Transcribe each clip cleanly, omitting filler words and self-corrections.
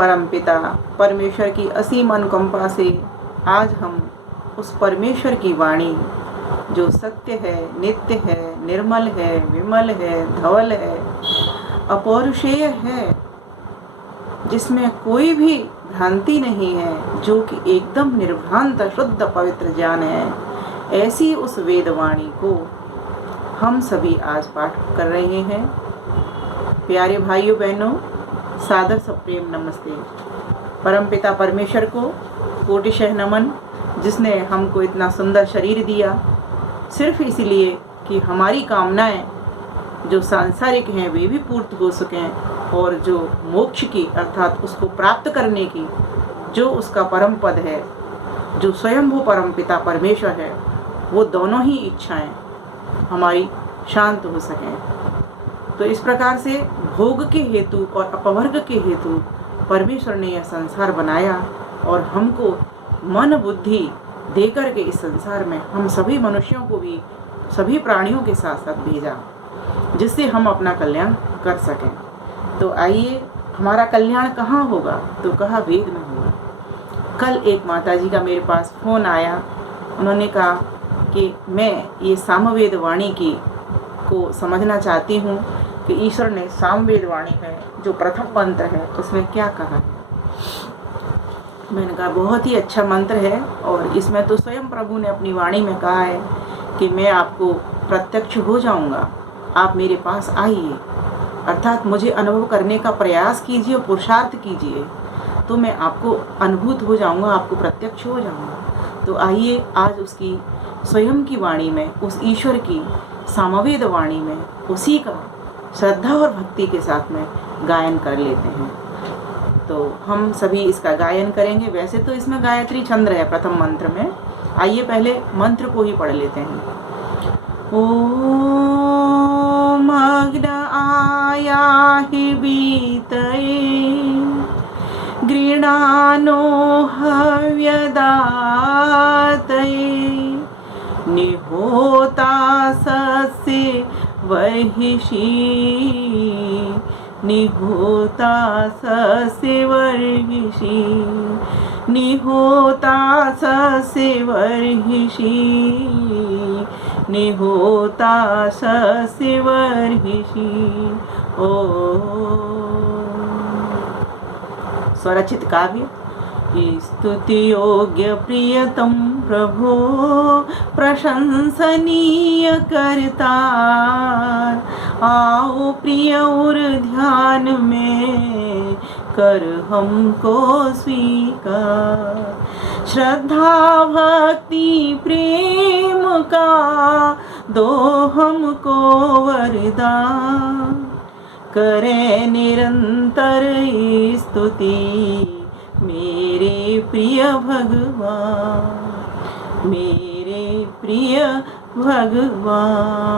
परमपिता परमेश्वर की असीम अनुकंपा से आज हम उस परमेश्वर की वाणी जो सत्य है, नित्य है, निर्मल है, विमल है, धवल है, अपौरुषेय है, जिसमें कोई भी भ्रांति नहीं है, जो कि एकदम निर्भ्रांत शुद्ध पवित्र ज्ञान है, ऐसी उस वेदवाणी को हम सभी आज पाठ कर रहे हैं। प्यारे भाइयों बहनों, सादर सप्रेम नमस्ते। परमपिता परमेश्वर को कोटिशः नमन, जिसने हमको इतना सुंदर शरीर दिया सिर्फ इसलिए कि हमारी कामनाएं जो सांसारिक हैं वे भी पूर्त हो सकें, और जो मोक्ष की अर्थात उसको प्राप्त करने की जो उसका परम पद है, जो स्वयंभू परमपिता परमेश्वर है, वो दोनों ही इच्छाएं हमारी शांत हो सकें। तो इस प्रकार से भोग के हेतु और अपवर्ग के हेतु परमेश्वर ने यह संसार बनाया और हमको मन बुद्धि देकर के इस संसार में हम सभी मनुष्यों को भी सभी प्राणियों के साथ साथ भेजा, जिससे हम अपना कल्याण कर सकें। तो आइए, हमारा कल्याण कहाँ होगा? तो कहा वेद में होगा। कल एक माताजी का मेरे पास फोन आया, उन्होंने कहा कि मैं ये सामवेद वाणी की को समझना चाहती हूँ कि ईश्वर ने सामवेद वाणी में जो प्रथम मंत्र है उसमें क्या कहा है। मैंने कहा बहुत ही अच्छा मंत्र है, और इसमें तो स्वयं प्रभु ने अपनी वाणी में कहा है कि मैं आपको प्रत्यक्ष हो जाऊंगा, आप मेरे पास आइए, अर्थात मुझे अनुभव करने का प्रयास कीजिए, पुरुषार्थ कीजिए, तो मैं आपको अनुभूत हो जाऊंगा, आपको प्रत्यक्ष हो जाऊंगा। तो आइए आज उसकी स्वयं की वाणी में, उस ईश्वर की सामवेद वाणी में उसी का श्रद्धा और भक्ति के साथ में गायन कर लेते हैं। तो हम सभी इसका गायन करेंगे। वैसे तो इसमें गायत्री छंद है प्रथम मंत्र में। आइए पहले मंत्र को ही पढ़ लेते हैं। ओम अग्न आयाहि बीतये गृणानो हव्यदातये निहोता सस्य वर्हिषि निहोता सस्य वर्हिषि निहोता सस्य वर्हिषि निहोता सस्य वर्हिषि। स्वरचित काव्य। स्तुति योग्य प्रियतम प्रभो प्रशंसनीय करतार, आओ प्रिय और ध्यान में कर हमको स्वीकार। श्रद्धा भक्ति प्रेम का दो हमको वरदान, करें निरंतर स्तुति मेरे प्रिय भगवान, मेरे प्रिय भगवान।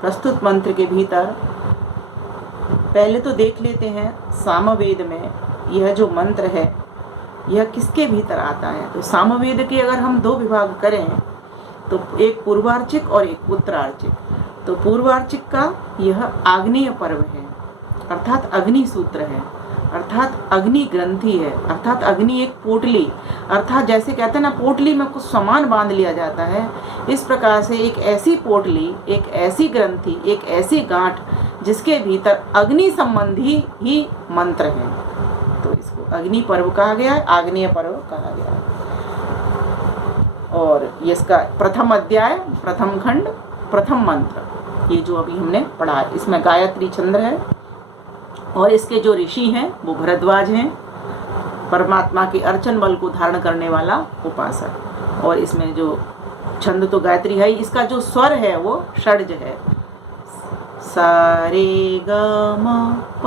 प्रस्तुत मंत्र के भीतर पहले तो देख लेते हैं सामवेद में यह जो मंत्र है यह किसके भीतर आता है। तो सामवेद के अगर हम दो विभाग करें तो एक पूर्वार्चिक और एक उत्तरार्चिक। तो पूर्वार्चिक का यह आग्नेय पर्व है, अर्थात अग्नि सूत्र है, अर्थात अग्नि ग्रंथि है, अर्थात अग्नि एक पोटली, अर्थात जैसे कहते हैं ना पोटली में कुछ सामान बांध लिया जाता है, इस प्रकार से एक ऐसी पोटली, एक ऐसी ग्रंथि, एक ऐसी गांठ जिसके भीतर अग्नि संबंधी ही मंत्र है। तो इसको अग्नि पर्व कहा गया है, आग्नेय पर्व कहा गया है। और इसका प्रथम अध्याय, प्रथम खंड, प्रथम मंत्र, ये जो अभी हमने पढ़ा है, इसमें गायत्री छंद है और इसके जो ऋषि हैं वो भरद्वाज हैं, परमात्मा के अर्चन बल को धारण करने वाला उपासक। और इसमें जो छंद तो गायत्री है, इसका जो स्वर है वो षड्ज है, सा रे ग म प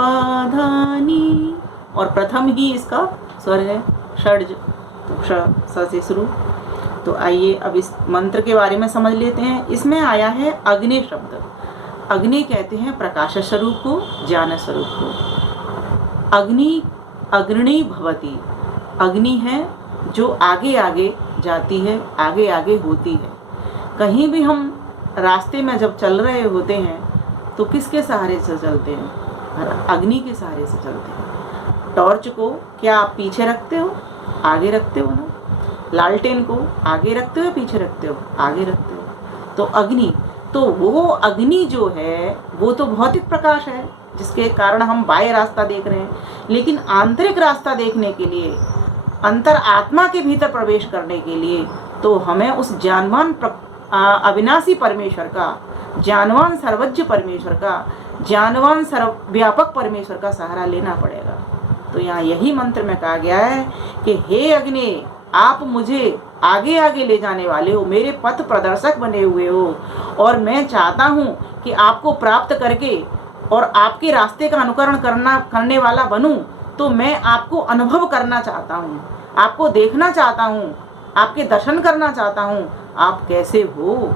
ध नि, और प्रथम ही इसका स्वर है षड्ज, तो ष स से शुरू। तो आइए अब इस मंत्र के बारे में समझ लेते हैं। इसमें आया है अग्नि शब्द। अग्नि कहते हैं प्रकाश स्वरूप को, ज्ञान स्वरूप को। अग्नि अग्रणी भवति, अग्नि है जो आगे आगे जाती है, आगे आगे होती है। कहीं भी हम रास्ते में जब चल रहे होते हैं तो किसके सहारे से चलते हैं? अग्नि के सहारे से चलते हैं। टॉर्च को क्या आप पीछे रखते हो? आगे रखते हो ना। लालटेन को आगे रखते हो या पीछे रखते हो? आगे रखते हो। तो अग्नि, तो वो अग्नि जो है वो तो भौतिक प्रकाश है जिसके कारण हम बाह्य रास्ता देख रहे हैं, लेकिन आंतरिक रास्ता देखने के लिए, अंतर आत्मा के भीतर प्रवेश करने के लिए तो हमें उस ज्ञानवान अविनाशी परमेश्वर का, ज्ञानवान सर्वज्ञ परमेश्वर का, ज्ञानवान सर्वव्यापक परमेश्वर का सहारा लेना पड़ेगा। तो यहाँ यही मंत्र में कहा गया है कि हे अग्नि, आप मुझे आगे आगे ले जाने वाले हो, मेरे पथ प्रदर्शक बने हुए हो, और मैं चाहता हूँ कि आपको प्राप्त करके और आपके रास्ते का अनुकरण करने वाला बनूं। तो मैं आपको अनुभव करना चाहता हूँ, आपको देखना चाहता हूँ, आपके दर्शन करना चाहता हूँ, आप कैसे हो।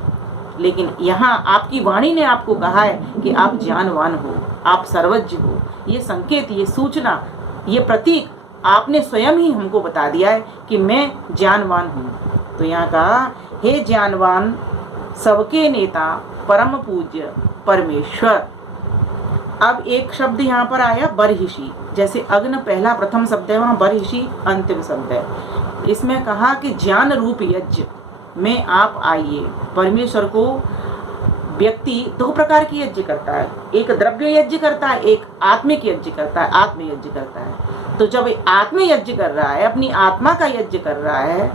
लेकिन यहाँ आपकी वाणी ने आपको कहा है कि आप ज्ञानवान हो, आप सर्वज्ञ हो। ये संकेत, ये सूचना, ये प्रतीक आपने स्वयं ही हमको बता दिया है कि मैं ज्ञानवान हूँ। तो यहाँ कहा, हे ज्ञानवान, सबके नेता, परम पूज्य परमेश्वर। अब एक शब्द यहाँ पर आया बर्हिषि। जैसे अग्न पहला प्रथम शब्द है, वहाँ बर्हिषि अंतिम शब्द है। इसमें कहा कि ज्ञान रूप यज्ञ में आप आइए। परमेश्वर को व्यक्ति दो प्रकार की यज्ञ करता है, एक द्रव्य यज्ञ करता है, एक आत्मिक यज्ञ करता है, आत्म यज्ञ करता है। तो जब आत्म यज्ञ कर रहा है, अपनी आत्मा का यज्ञ कर रहा है,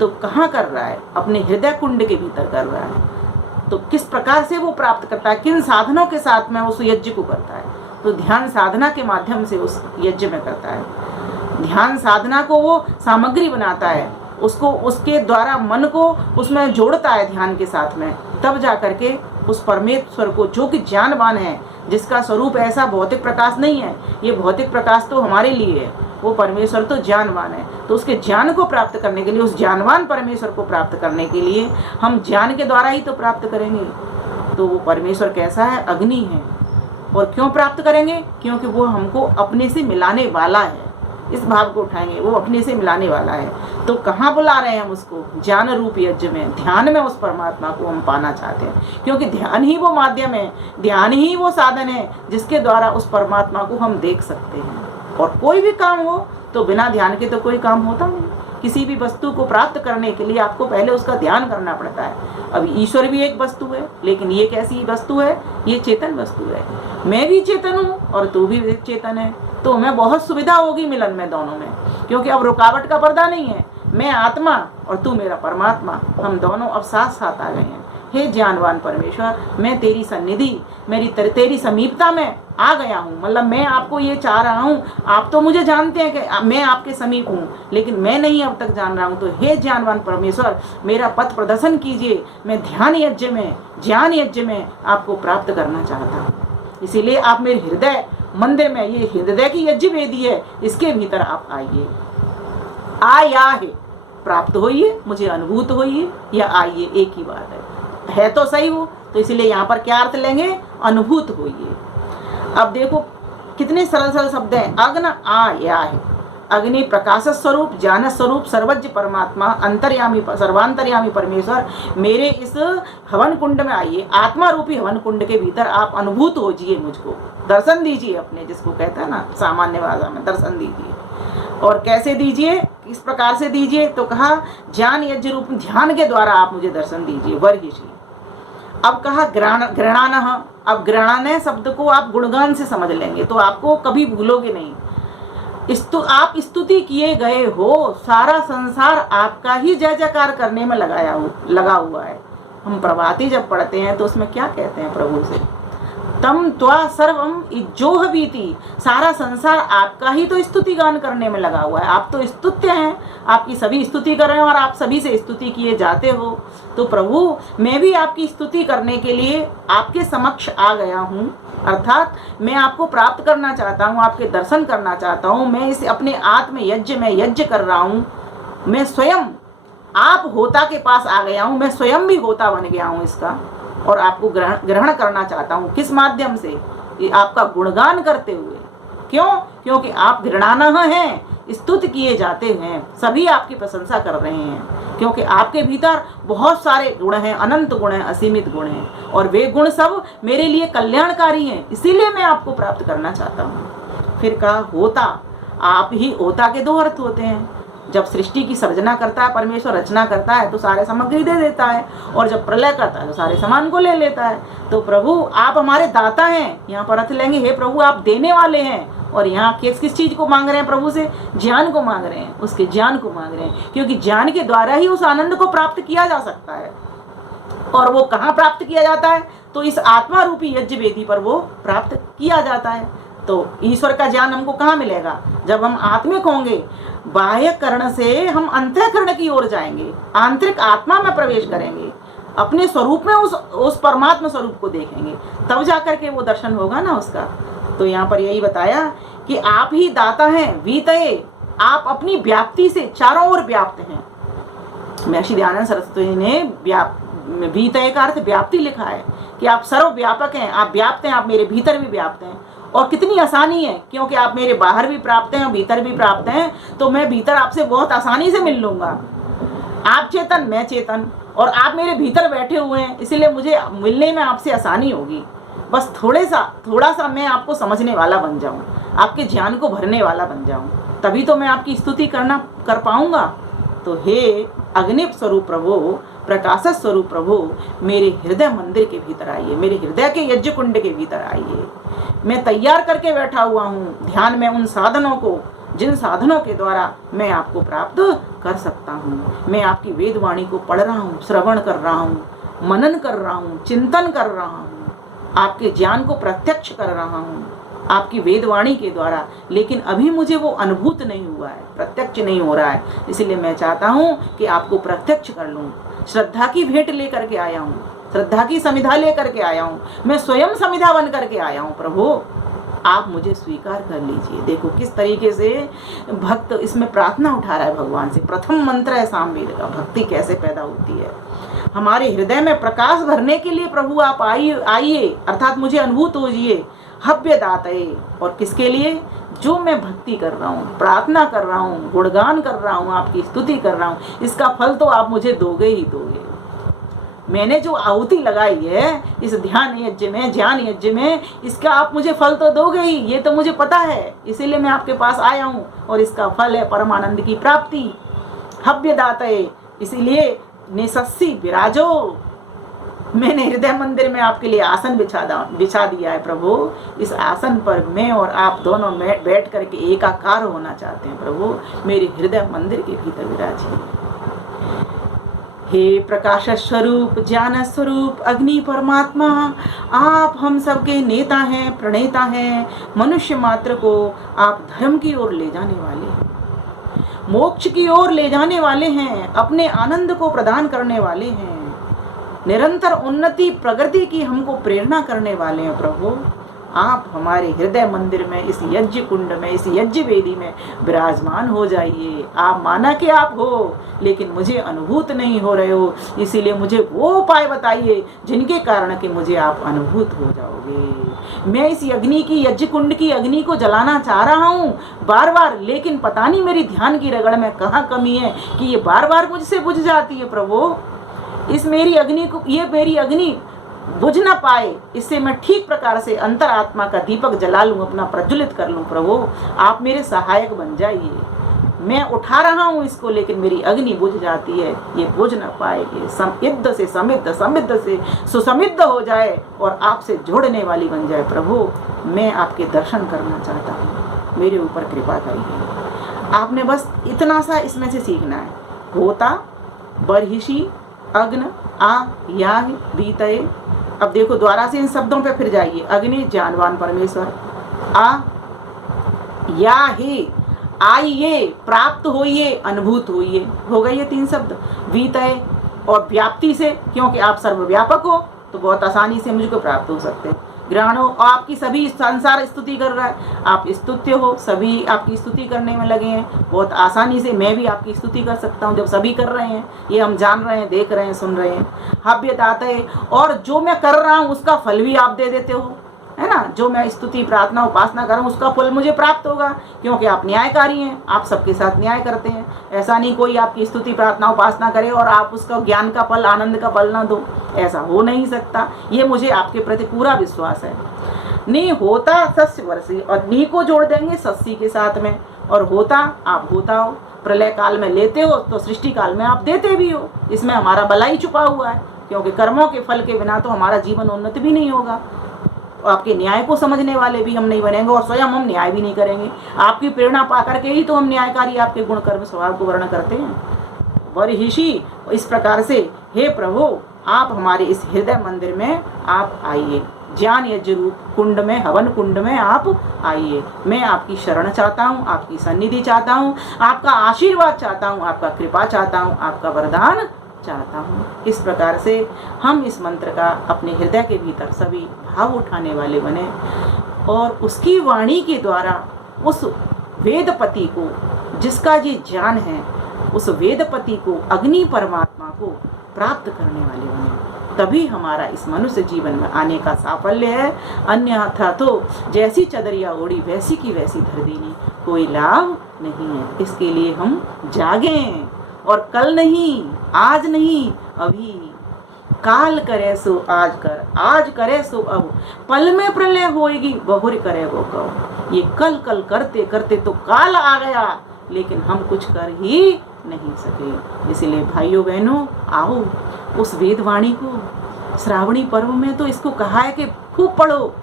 तो कहाँ कर रहा है? अपने हृदय कुंड के भीतर कर रहा है। तो किस प्रकार से वो प्राप्त करता है, किन साधनों के साथ में उस यज्ञ को करता है? तो ध्यान साधना के माध्यम से उस यज्ञ में करता है। ध्यान साधना को वो सामग्री बनाता है, उसको, उसके द्वारा मन को उसमें जोड़ता है ध्यान के साथ में, तब जा करके उस परमेश्वर को, जो कि ज्ञानवान है, जिसका स्वरूप ऐसा भौतिक प्रकाश नहीं है, ये भौतिक प्रकाश तो हमारे लिए है, वो परमेश्वर तो ज्ञानवान है। तो उसके ज्ञान को प्राप्त करने के लिए, उस ज्ञानवान परमेश्वर को प्राप्त करने के लिए हम ज्ञान के द्वारा ही तो प्राप्त करेंगे। तो वो परमेश्वर कैसा है? अग्नि है। और क्यों प्राप्त करेंगे? क्योंकि वो हमको अपने से मिलाने वाला है। इस भाव को उठाएंगे, वो अपने से मिलाने वाला है। तो कहाँ बुला रहे हैं हम उसको? ज्ञान रूप यज्ञ में, ध्यान में उस परमात्मा को हम पाना चाहते हैं, क्योंकि ध्यान ही वो माध्यम है, ध्यान ही वो साधन है जिसके द्वारा उस परमात्मा को हम देख सकते हैं। और कोई भी काम हो तो बिना ध्यान के तो कोई काम होता नहीं। किसी भी वस्तु को प्राप्त करने के लिए आपको पहले उसका ध्यान करना पड़ता है। अब ईश्वर भी एक वस्तु है, लेकिन ये कैसी वस्तु है? ये चेतन वस्तु है। मैं भी चेतन हूँ और तू भी चेतन है, तो हमें बहुत सुविधा होगी मिलन में, दोनों में, क्योंकि अब रुकावट का पर्दा नहीं है। मैं आत्मा और तू मेरा परमात्मा, हम दोनों अब साथ साथ आ गए हैं। हे ज्ञानवान परमेश्वर, मैं तेरी सन्निधि, तेरी समीपता में आ गया हूँ। मतलब मैं आपको ये चाह रहा हूँ, आप तो मुझे जानते हैं कि मैं आपके समीप हूँ, लेकिन मैं नहीं अब तक जान रहा हूँ। तो हे ज्ञानवान परमेश्वर, मेरा पथ प्रदर्शन कीजिए। मैं ध्यान यज्ञ में, ज्ञान यज्ञ में आपको प्राप्त करना चाहता हूँ। इसीलिए आप मेरे हृदय मंदिर में, ये हृदय की यज्ञ वेदी है, इसके भीतर आप आइए। आया है, प्राप्त होइए, मुझे अनुभूत होइए, या आइए, एक ही बात है तो सही वो। तो इसलिए यहाँ पर क्या अर्थ लेंगे? अनुभूत होइए। अब देखो कितने सरल सरल शब्द हैं। अग्न आया है, अग्नि प्रकाश स्वरूप, ज्ञान स्वरूप, सर्वज्ञ परमात्मा, अंतर्यामी, सर्वांतर्यामी परमेश्वर, मेरे इस हवन कुंड में आइए। आत्मा रूपी हवन कुंड के भीतर आप अनुभूत होजिए, मुझको दर्शन दीजिए अपने, जिसको कहते हैं ना सामान्य भाषा में, दर्शन दीजिए। और कैसे दीजिए? इस प्रकार से दीजिए। तो कहा ज्ञान यज्ञ रूप, ध्यान के द्वारा आप मुझे दर्शन दीजिए, वर्हिषि। अब कहा गृणानः। अब गृणान शब्द को आप गुणगान से समझ लेंगे तो आपको कभी भूलोगे नहीं। आप स्तुति किए गए हो, सारा संसार आपका ही जय जयकार करने में लगा हुआ है। हम प्रभाती जब पढ़ते हैं तो उसमें क्या कहते हैं प्रभु से? तम त्वा सर्वम इज्जोह बीती, सारा संसार आपका ही तो स्तुति गान करने में लगा हुआ है। आप तो स्तुत्य हैं, आपकी सभी स्तुति कर रहे हैं और आप सभी से स्तुति किए जाते हो। तो प्रभु मैं भी आपकी स्तुति करने के लिए आपके समक्ष आ गया हूँ, अर्थात मैं आपको प्राप्त करना चाहता हूँ, आपके दर्शन करना चाहता हूँ। मैं इस अपने आत्म यज्ञ में यज्ञ कर रहा हूँ। मैं स्वयं आप होता के पास आ गया हूँ, मैं स्वयं भी होता बन गया हूँ इसका, और आपको ग्रहण करना चाहता हूँ। किस माध्यम से? आपका गुणगान करते हुए। क्यों? क्योंकि आप घृणानः हैं, स्तुति किए जाते हैं, सभी आपकी प्रशंसा कर रहे हैं, क्योंकि आपके भीतर बहुत सारे गुण हैं, अनंत गुण हैं, असीमित गुण हैं, और वे गुण सब मेरे लिए कल्याणकारी हैं, इसीलिए मैं आपको प्राप्त करना चाहता हूँ। फिर कहा होता, आप ही होता के दो अर्थ होते हैं। जब सृष्टि की सर्जना करता है परमेश्वर, रचना करता है तो सारे सामग्री दे देता है, और जब प्रलय करता है तो सारे सामान को ले लेता है। तो प्रभु आप हमारे दाता हैं, यहाँ पर अर्थ लेंगे हे प्रभु आप देने वाले हैं। और यहाँ किस चीज को मांग रहे हैं प्रभु से? ज्ञान को मांग रहे हैं, उसके ज्ञान को मांग रहे हैं, क्योंकि ज्ञान के द्वारा ही उस आनंद को प्राप्त किया जा सकता है। और वो कहाँ प्राप्त किया जाता है? तो इस आत्मा रूपी यज्ञ वेदी पर वो प्राप्त किया जाता है। तो ईश्वर का ज्ञान हमको कहाँ मिलेगा? जब हम आत्मिक होंगे, बाह्य कर्ण से हम अंतःकरण की ओर जाएंगे, आंतरिक आत्मा में प्रवेश करेंगे, अपने स्वरूप में उस परमात्मा स्वरूप को देखेंगे, तब जाकर के वो दर्शन होगा ना उसका। तो यहाँ पर यही बताया कि आप ही दाता हैं, वीतये, आप अपनी व्याप्ति से चारों ओर व्याप्त हैं। महर्षि दयानंद सरस्वती ने वीतये का अर्थ व्याप्ति लिखा है कि आप सर्वव्यापक हैं, आप व्याप्त हैं, आप मेरे भीतर भी व्याप्त हैं। और कितनी आसानी है, क्योंकि आप मेरे बाहर भी प्राप्त हैं और भीतर भी प्राप्त हैं, तो मैं भीतर आपसे बहुत आसानी से मिल लूंगा। आप चेतन, मैं चेतन, और आप मेरे भीतर बैठे हुए हैं, इसीलिए मुझे मिलने में आपसे आसानी होगी। बस थोड़ा सा मैं आपको समझने वाला बन जाऊं, आपके ज्ञान को भरने वाला बन जाऊं, तभी तो मैं आपकी स्तुति कर पाऊंगा। तो हे अग्नि स्वरूप प्रभु, प्रकाश स्वरूप प्रभु, मेरे हृदय मंदिर के भीतर आइए, मेरे हृदय के यज्ञ कुंड के भीतर आइए। मैं तैयार करके बैठा हुआ हूँ ध्यान में उन साधनों को, जिन साधनों के द्वारा मैं आपको प्राप्त कर सकता हूँ। मैं आपकी वेदवाणी को पढ़ रहा हूँ, श्रवण कर रहा हूँ, मनन कर रहा हूँ, चिंतन कर रहा हूँ, आपके ज्ञान को प्रत्यक्ष कर रहा हूँ आपकी वेदवाणी के द्वारा, लेकिन अभी मुझे वो अनुभूत नहीं हुआ है, प्रत्यक्ष नहीं हो रहा है। इसलिए मैं चाहता हूँ कि आपको प्रत्यक्ष कर लूँ। श्रद्धा की भेंट लेकर के आया हूँ, श्रद्धा की समिधा लेकर के आया हूँ, मैं स्वयं समिधा बन करके आया हूँ। प्रभु आप मुझे स्वीकार कर लीजिए। देखो किस तरीके से भक्त इसमें प्रार्थना उठा रहा है भगवान से। प्रथम मंत्र है सामवेद का, भक्ति कैसे पैदा होती है। हमारे हृदय में प्रकाश भरने के लिए प्रभु आप आइए, अर्थात मुझे अनुभूत होइए। हव्य दातये, और किसके लिए? जो मैं भक्ति कर रहा हूँ, प्रार्थना कर रहा हूँ, गुणगान कर रहा हूँ, आपकी स्तुति कर रहा हूँ, इसका फल तो आप मुझे दोगे ही दोगे। मैंने जो आहुति लगाई है इस ध्यान यज्ञ में, ज्ञान यज्ञ में, इसका आप मुझे फल तो दोगे ही, ये तो मुझे पता है। इसीलिए मैं आपके पास आया हूँ, और इसका फल है परमानंद की प्राप्ति। हव्य दातये, इसीलिए निसस्सी विराजो, मैंने हृदय मंदिर में आपके लिए आसन बिछा दिया है प्रभु। इस आसन पर मैं और आप दोनों बैठ करके एकाकार होना चाहते हैं। प्रभु मेरे हृदय मंदिर के भीतर विराजिए। हे प्रकाश स्वरूप, ज्ञान स्वरूप, अग्नि परमात्मा, आप हम सबके नेता हैं, प्रणेता हैं। मनुष्य मात्र को आप धर्म की ओर ले जाने वाले हैं, मोक्ष की ओर ले जाने वाले हैं, अपने आनंद को प्रदान करने वाले हैं, निरंतर उन्नति प्रगति की हमको प्रेरणा करने वाले हैं। प्रभु आप हमारे हृदय मंदिर में, इस यज्ञ कुंड में, इस यज्ञ वेदी में विराजमान हो जाइए। आप माना कि आप हो, लेकिन मुझे अनुभूत नहीं हो रहे हो, इसीलिए मुझे वो उपाय बताइए जिनके कारण कि मुझे आप अनुभूत हो जाओगे। मैं इस अग्नि की, यज्ञ कुंड की अग्नि को जलाना चाह रहा हूँ बार बार, लेकिन पता नहीं मेरी ध्यान की रगड़ में कहाँ कमी है कि ये बार बार मुझसे बुझ जाती है। प्रभु इस मेरी अग्नि को, ये मेरी अग्नि बुझ ना पाए, इससे मैं ठीक प्रकार से अंतरात्मा का दीपक जला लूं, अपना प्रज्वलित कर लूं। प्रभु आप मेरे सहायक बन जाइए। मैं उठा रहा हूं इसको, लेकिन मेरी अग्नि बुझ जाती है, ये बुझ ना पाएगी। समृद्ध से समिद्ध, समृद्ध से सुसमिद्ध हो जाए और आपसे जोड़ने वाली बन जाए। प्रभु मैं आपके दर्शन करना चाहता हूँ, मेरे ऊपर कृपा करिए। आपने बस इतना सा इसमें से सीखना है। होता, बर्हिषि, अग्न, आ, याह, बीतये, अब देखो दोबारा से इन शब्दों पे फिर जाइए। अग्नि ज्ञानवान परमेश्वर, आ या हे, आइए, प्राप्त होइए, अनुभूत होइए, हो गए ये 3 शब्द। वीतय और व्याप्ति से, क्योंकि आप सर्वव्यापक हो तो बहुत आसानी से मुझको प्राप्त हो सकते हैं। ग्रहणों, आपकी सभी संसार स्तुति कर रहा है, आप स्तुत्य हो, सभी आपकी स्तुति करने में लगे हैं, बहुत आसानी से मैं भी आपकी स्तुति कर सकता हूँ जब सभी कर रहे हैं। ये हम जान रहे हैं, देख रहे हैं, सुन रहे हैं। हव्यदातय, और जो मैं कर रहा हूँ उसका फल भी आप दे देते हो, है ना। जो मैं स्तुति प्रार्थना उपासना करूँ उसका फल मुझे प्राप्त होगा, क्योंकि आप न्यायकारी हैं, आप सबके साथ न्याय करते हैं। ऐसा नहीं कोई आपकी स्तुति प्रार्थना उपासना करे और आप उसका ज्ञान का फल, आनंद का फल ना दो, ऐसा हो नहीं सकता। ये मुझे आपके प्रति पूरा विश्वास है। नी होता सस्य वर्षी, और नी को जोड़ देंगे सस्य के साथ में, और होता, आप होता हो, प्रलय काल में लेते हो तो सृष्टि काल में आप देते भी हो। इसमें हमारा भलाई छुपा हुआ है, क्योंकि कर्मों के फल के बिना तो हमारा जीवन उन्नति भी नहीं होगा। आपके न्याय को समझने वाले भी हम नहीं बनेंगे और स्वयं हम न्याय भी नहीं करेंगे। आपकी प्रेरणा पा करके ही तो हम न्यायकारी आपके गुण कर्म स्वभाव को वर्णन करते हैं। वरहिषि, इस प्रकार से हे प्रभु, आप हमारे इस हृदय मंदिर में आप आइए, ज्ञान यज्ञ रूप कुंड में, हवन कुंड में आप आइए। मैं आपकी शरण चाहता हूँ, आपकी सन्निधि चाहता हूँ, आपका आशीर्वाद चाहता हूँ, आपका कृपा चाहता हूँ, आपका वरदान चाहता हूँ। इस प्रकार से हम इस मंत्र का अपने हृदय के भीतर सभी भाव उठाने वाले बने और उसकी वाणी के द्वारा उस वेदपति को, जिसका ये ज्ञान है, उस वेदपति को, अग्नि परमात्मा को प्राप्त करने वाले बने। तभी हमारा इस मनुष्य जीवन में आने का साफल्य है। अन्यथा तो जैसी चदरिया ओढ़ी वैसी की वैसी धर देनी, कोई लाभ नहीं है। इसके लिए हम जागें, और कल नहीं, आज नहीं, अभी। काल करे सो आज कर, आज करे सो अब, पल में प्रलय होएगी, बहुर करे वो कब। ये कल कल करते करते तो काल आ गया, लेकिन हम कुछ कर ही नहीं सके। इसलिए भाइयों बहनों, आओ उस वेदवाणी को, श्रावणी पर्व में तो इसको कहा है कि खूब पढ़ो,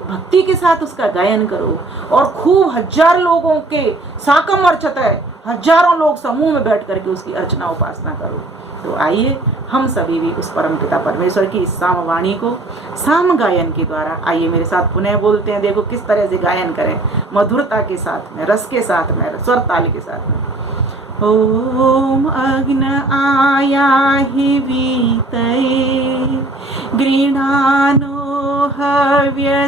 भक्ति के साथ उसका गायन करो, और खूब 1000 लोगों के साकम अर्चत है, हजारों लोग समूह में बैठ करके उसकी अर्चना उपासना करो। तो आइए हम सभी भी उस परम पिता परमेश्वर की इस साम वाणी को साम गायन के द्वारा, आइए मेरे साथ पुनः बोलते हैं। देखो किस तरह से गायन करें, मधुरता के साथ में, रस के साथ में, स्वर ताल के साथ में। ओम अग्न आयाहि वीतये, गृह्णानो हव्यदातये,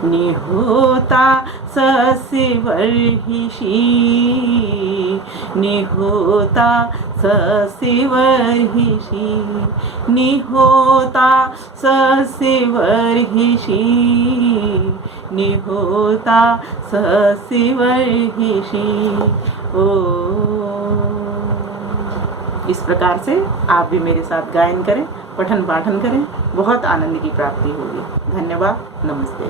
निहोता सस्य वर्हिषि, निहोता सस्य वर्हिषि, निहोता सस्य वर्हिषि, निहोता सस्य वर्हिषि। इस प्रकार से आप भी मेरे साथ गायन करें, पठन पाठन करें, बहुत आनंद की प्राप्ति होगी। धन्यवाद, नमस्ते।